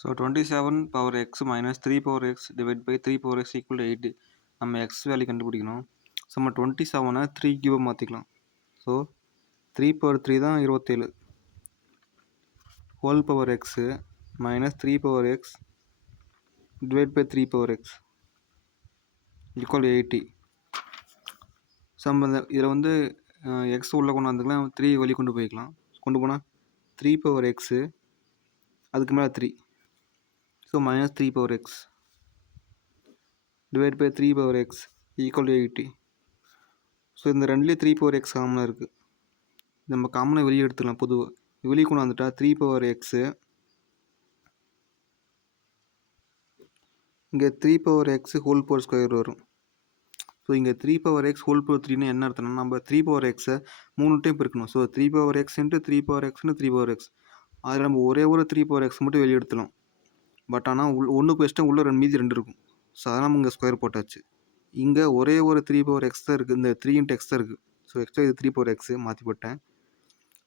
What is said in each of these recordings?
So 27 power x minus 3 power x divided by 3 power x equal to 8. நம்ம x value கண்டுபிடிக்கணும். So நம்ம 27 3 கியூபாக மாற்றிக்கலாம். So 3 power 3 தான் 27. Whole power x minus 3 power x divide by 3 power x equal 80. So நம்ம இதில் வந்து X உள்ளே கொண்டு வந்துக்கலாம், 3 வெளியே கொண்டு போய்க்கலாம். கொண்டு போனால் 3 பவர் எக்ஸு அதுக்கு மேலே 3. So minus 3 power x divided by 3 power x equal to 80. So இந்த ரெண்டுலேயே 3 பவர் எக்ஸ் காமனாக இருக்குது. நம்ம காமனாக வெளியே எடுத்துக்கலாம். பொதுவாக வெளியே கொண்டு வந்துட்டா 3 பவர் எக்ஸு இங்கே 3 power x whole power square வரும். ஸோ இங்கே 3 பவர் எக்ஸ் ஹோல் பவர் 3ன்னு என்ன அர்த்தம்னா நம்ம 3 பவர் எக்ஸை 3 டைம் இருக்கணும். So 3 power X into 3 power எக்ஸ்னு 3 பவர் எக்ஸ். அதில் நம்ம ஒரே ஒரு 3 பவர் எக்ஸ் மட்டும் வெளியே எடுத்துலாம். பட் ஆனால் ஒன்றுக்கு வச்சுட்டா உள்ளே மீதி 2 இருக்கும். ஸோ அதனால் நம்ம இங்கே ஸ்கொயர் போட்டாச்சு. இங்கே ஒரே ஒரு 3 பவர் எக்ஸ் தான் இருக்குது. இந்த 3 இன்ட்டு எக்ஸ் தான் இருக்குது. ஸோ எக்ஸ்ட்ரா இது 3 பவர் எக்ஸு மாற்றி போட்டேன்.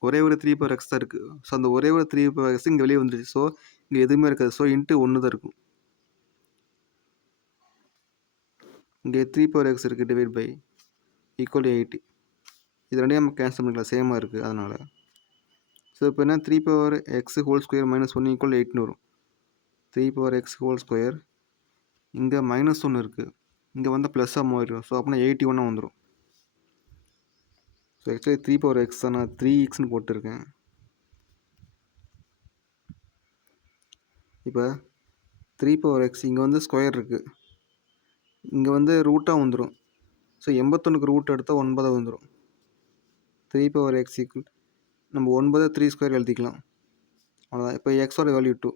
ஒரே ஒரு 3 பவர் எக்ஸ் தான் இருக்குது. ஸோ அந்த ஒரே ஒரு 3 பவர் எக்ஸ் இங்கே வெளியே வந்துடுச்சு. ஸோ இங்கே எதுவுமே இருக்காது. ஸோ இன்ட்டு 1 தான் இருக்கும். இங்கே 3 பவர் எக்ஸ் இருக்குது டிவைட் பை ஈக்குவல் 80. இது ரெண்டையும் நம்ம கேன்சல் பண்ணிக்கலாம், சேமாக இருக்குது அதனால். ஸோ இப்போ என்ன 3 power x whole square minus 1 equal 8ன்னு வரும். 3 பவர் எக்ஸ் ஹோல் ஸ்கொயர் இங்கே மைனஸ் 1 இருக்குது, இங்கே வந்து ப்ளஸ்ஸாக மாறிடும். ஸோ அப்படின்னா 81 வந்துடும். ஸோ ஆக்சுவலி 3 பவர் எக்ஸ் தான், நான் 3xன்னு போட்டிருக்கேன். இப்போ 3 பவர் எக்ஸ் இங்கே வந்து ஸ்கொயர் இருக்குது, இங்கே வந்து ரூட்டாக வந்துடும். ஸோ 81க்கு ரூட் எடுத்தால் 9 வந்துடும். 3 பவர் எக்ஸ் ஈக்குவல் நம்ம 9 3 ஸ்கொயர் எழுதிக்கலாம். அவ்வளோதான். இப்போ எக்ஸோட வேல்யூ 2.